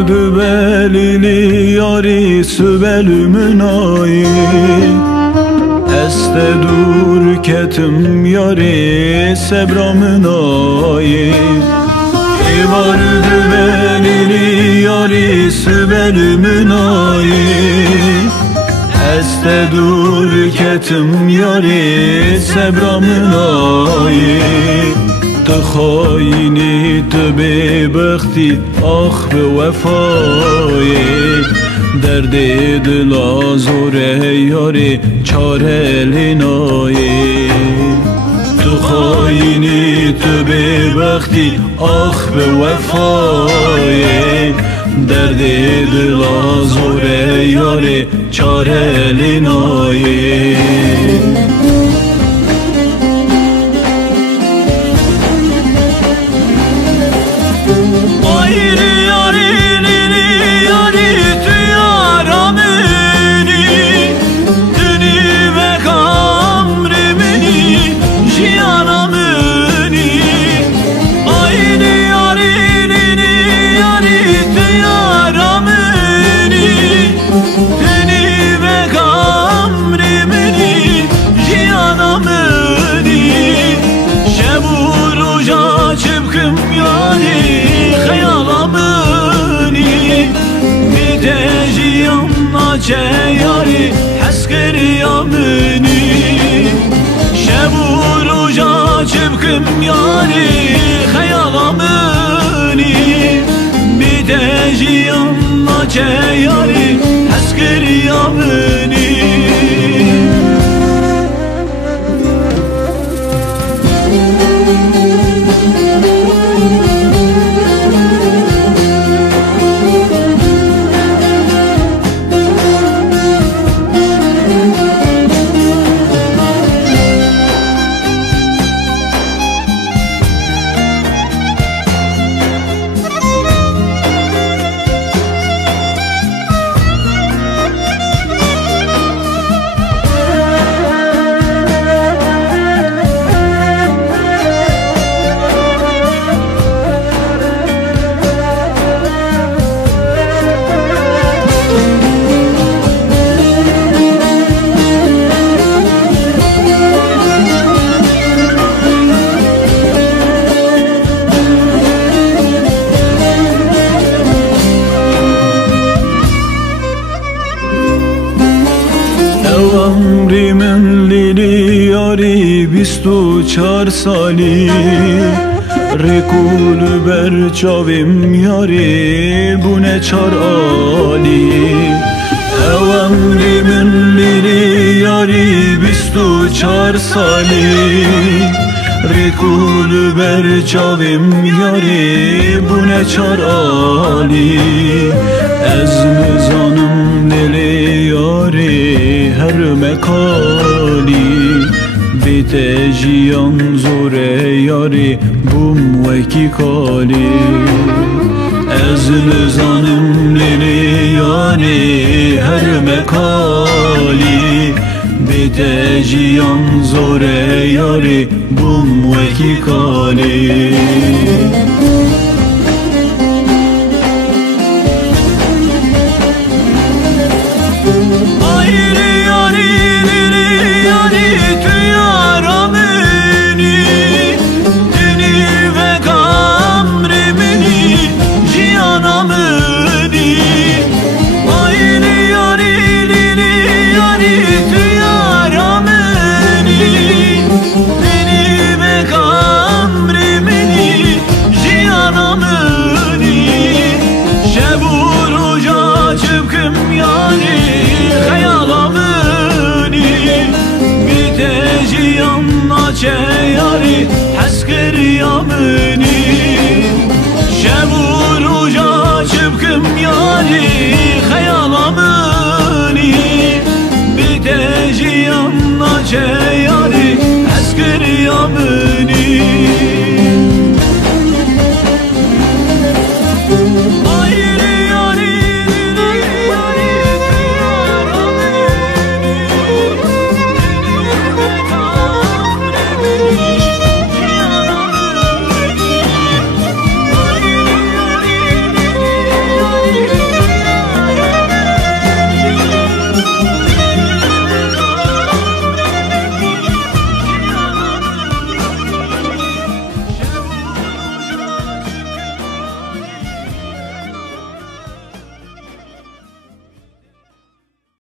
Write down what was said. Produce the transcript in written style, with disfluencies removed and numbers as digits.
vardı belili yari sübelümün ayı Este dur ketim yari sebramın ayı Vardı belili yari sübelümün ayı Este dur ketim yari sebramın ayı تخايني تبي بختي آخ بوفاي درد دل آزوره یاری چاره لنایی تخايني تبي بختي آخ بوفاي درد دل آزوره یاری چاره لنایی yari hasker yamini şebur uca çıbkım yari hayalamini bideji yanna yari hasker yamini Ömrimin lili yari 24 sali Rekul ber çavim yari bu ne çar ali Ömrimin lili yari 24 sali Rekul ber çavim yari bu ne çar ali Ez mizanım lili yari her mekali Bite jiyan zore yari bum veki kali Ez nizanım lili yari her mekali Bite jiyan zore yari bum veki kali yari hasker yamini şebur uca çıbkım yari hayalamini biteji yanna yari hasker yamini